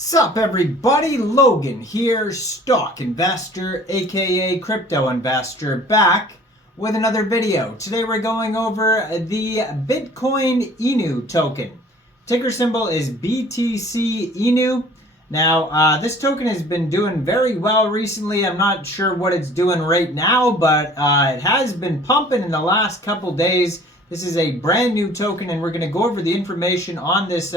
Sup everybody, Logan here, stock investor aka crypto investor, back with another video. Today we're going over the BitcoinInu token. Ticker symbol is BTCINU. Now this token has been doing very well recently. I'm not sure what it's doing right now, but it has been pumping in the last couple days. This is a brand new token and we're going to go over the information on this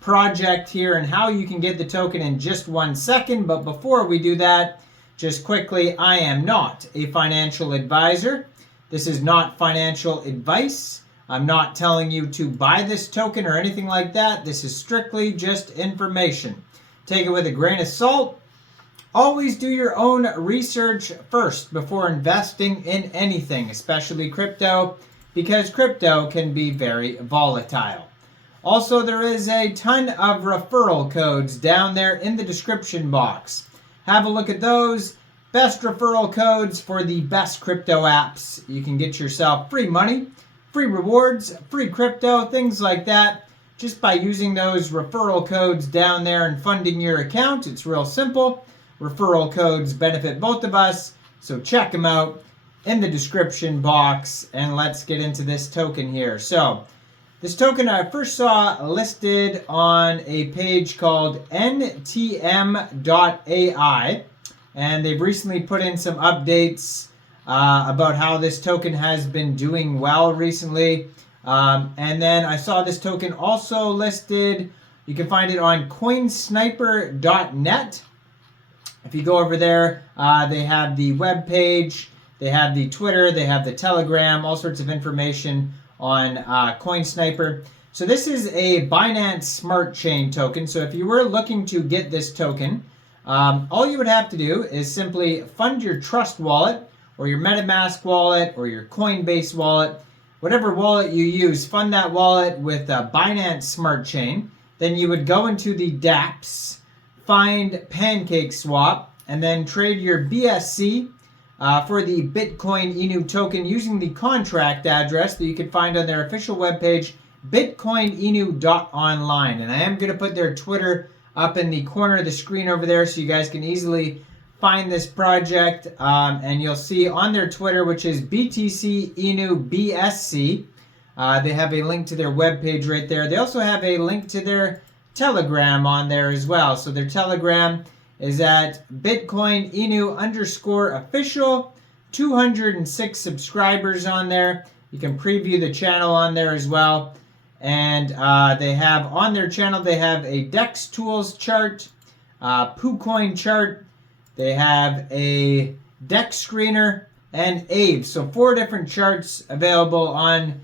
project here and how you can get the token in just 1 second. But before we do that, just quickly, I am not a financial advisor. This is not financial advice. I'm not telling you to buy this token or anything like that. This is strictly just information. Take it with a grain of salt. Always do your own research first before investing in anything, especially crypto, because crypto can be very volatile. Also, there is a ton of referral codes down there in the description box. Have a look at those. Best referral codes for the best crypto apps. You can get yourself free money, free rewards, free crypto, things like that, just by using those referral codes down there and funding your account. It's real simple. Referral codes benefit both of us, so check them out in the description box. And let's get into this token here. So, this token I first saw listed on a page called NTM.ai, and they've recently put in some updates about how this token has been doing well recently. And then I saw this token also listed. You can find it on coinsniper.net. If you go over there, they have the web page, they have the Twitter, they have the Telegram, all sorts of information on CoinSniper. So this is a Binance Smart Chain token. So if you were looking to get this token, all you would have to do is simply fund your Trust wallet or your MetaMask wallet or your Coinbase wallet, whatever wallet you use, fund that wallet with Binance Smart Chain. Then you would go into the dApps, find PancakeSwap, and then trade your BSC for the BitcoinInu token using the contract address that you can find on their official webpage, BitcoinInu.online. And I am going to put their Twitter up in the corner of the screen over there so you guys can easily find this project. And you'll see on their Twitter, which is BTCINU BSC, they have a link to their webpage right there. They also have a link to their Telegram on there as well. So their Telegram is at BitcoinInu_official, 206 subscribers on there. You can preview the channel on there as well. And they have on their channel, they have a DEX tools chart, PooCoin chart. They have a DEX screener and AVE. So 4 different charts available on,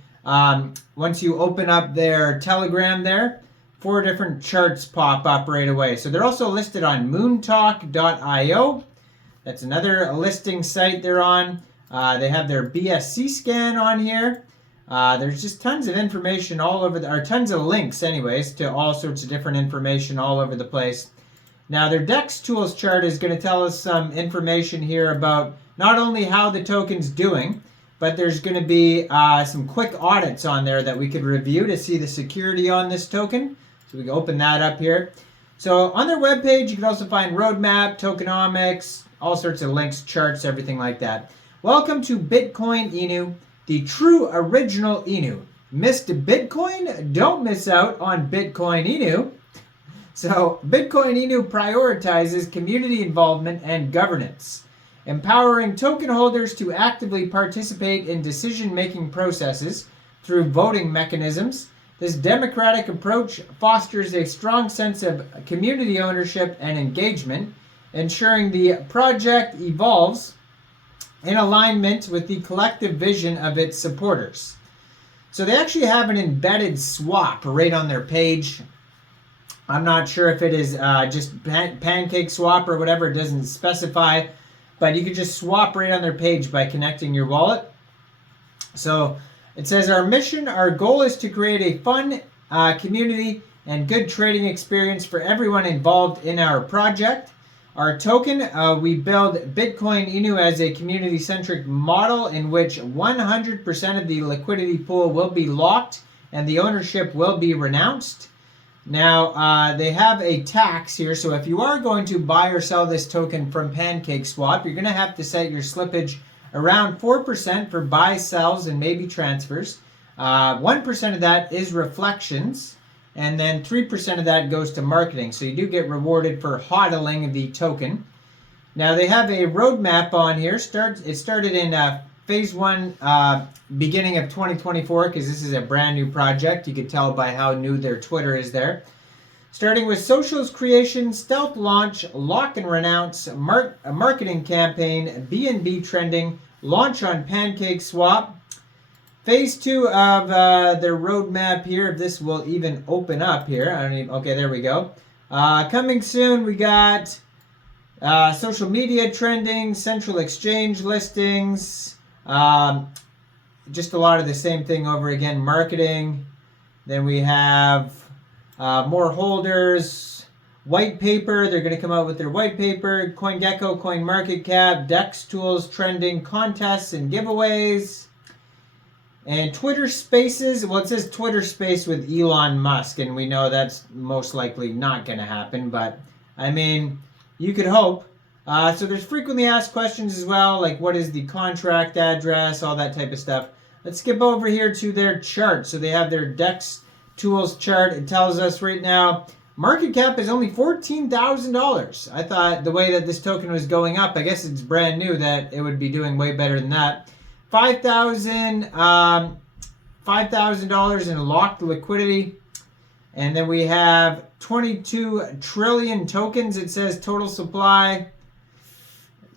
once you open up their Telegram there. 4 different charts pop up right away. So they're also listed on moontalk.io. That's another listing site they're on. They have their BSC scan on here. There's just tons of information all over, or tons of links anyways, to all sorts of different information all over the place. Now their DEX tools chart is going to tell us some information here about not only how the token's doing, but there's going to be some quick audits on there that we could review to see the security on this token. So we can open that up here. So on their webpage, you can also find roadmap, tokenomics, all sorts of links, charts, everything like that. Welcome to BitcoinInu, the true original Inu. Missed Bitcoin? Don't miss out on BitcoinInu. So BitcoinInu prioritizes community involvement and governance, empowering token holders to actively participate in decision-making processes through voting mechanisms. This democratic approach fosters a strong sense of community ownership and engagement, ensuring the project evolves in alignment with the collective vision of its supporters. So they actually have an embedded swap right on their page. I'm not sure if it is just PancakeSwap or whatever, it doesn't specify, but you can just swap right on their page by connecting your wallet. So it says, our mission, our goal is to create a fun community and good trading experience for everyone involved in our project. Our token, we build BitcoinInu as a community-centric model in which 100% of the liquidity pool will be locked and the ownership will be renounced. Now, they have a tax here, so if you are going to buy or sell this token from PancakeSwap, you're going to have to set your slippage around 4% for buy, sells, and maybe transfers. 1% of that is reflections, and then 3% of that goes to marketing. So you do get rewarded for hodling the token. Now, they have a roadmap on here. It started in Phase 1, beginning of 2024, because this is a brand new project. You could tell by how new their Twitter is there. Starting with socials creation, stealth launch, lock and renounce, a marketing campaign, BNB trending, launch on PancakeSwap. Phase 2 of their roadmap here, if this will even open up here. Okay, there we go. Coming soon, we got social media trending, central exchange listings, just a lot of the same thing over again, marketing. Then we have more holders, white paper. They're going to come out with their white paper, CoinGecko, CoinMarketCap, DEX tools, trending, contests and giveaways. And Twitter Spaces. Well, it says Twitter Space with Elon Musk, and we know that's most likely not going to happen, but I mean, you could hope. So there's frequently asked questions as well, like what is the contract address, all that type of stuff. Let's skip over here to their chart. So they have their DEX tools chart. It tells us right now, market cap is only $14,000. I thought the way that this token was going up, I guess it's brand new, that it would be doing way better than that. $5,000 in locked liquidity. And then we have 22 trillion tokens. It says total supply.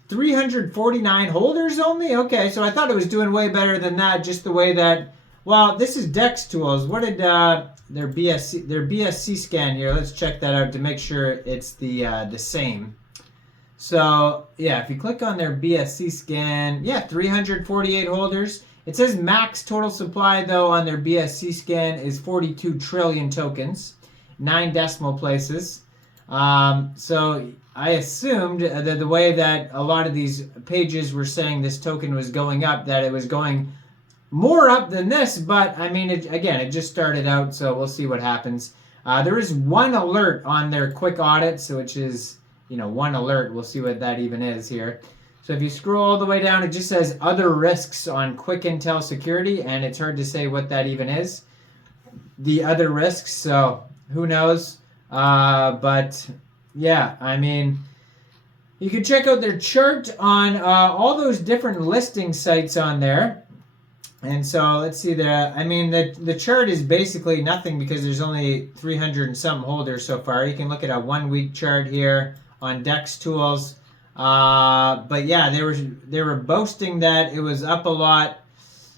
349 holders only? Okay, so I thought it was doing way better than that, just the way that, well, this is DEX tools. What did their BSC scan here? Let's check that out to make sure it's the same. So, yeah, if you click on their BSC scan, yeah, 348 holders. It says max total supply, though, on their BSC scan is 42 trillion tokens, 9 decimal places. So I assumed that the way that a lot of these pages were saying this token was going up, that it was going more up than this, but I mean, it just started out, so we'll see what happens. There is one alert on their quick audits, which is, one alert. We'll see what that even is here. So if you scroll all the way down, it just says other risks on quick intel security, and it's hard to say what that even is. The other risks, so who knows? But yeah, I mean, you can check out their chart on all those different listing sites on there. And so let's see there. I mean, the chart is basically nothing because there's only 300 and some holders so far. You can look at a 1 week chart here on DEX tools. But yeah, they were boasting that it was up a lot.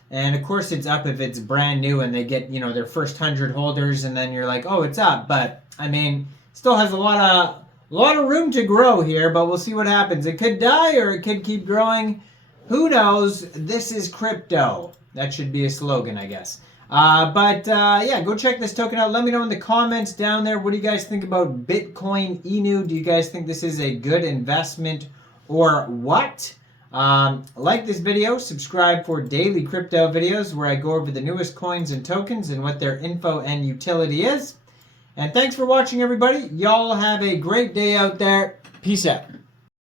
And of course it's up if it's brand new and they get, their first 100 holders, and then you're like, oh, it's up. But I mean, still has a lot of room to grow here, but we'll see what happens. It could die or it could keep growing. Who knows? This is crypto. That should be a slogan, I guess. Yeah, go check this token out. Let me know in the comments down there. What do you guys think about BitcoinInu? Do you guys think this is a good investment or what? Like this video, subscribe for daily crypto videos where I go over the newest coins and tokens and what their info and utility is. And thanks for watching, everybody. Y'all have a great day out there. Peace out.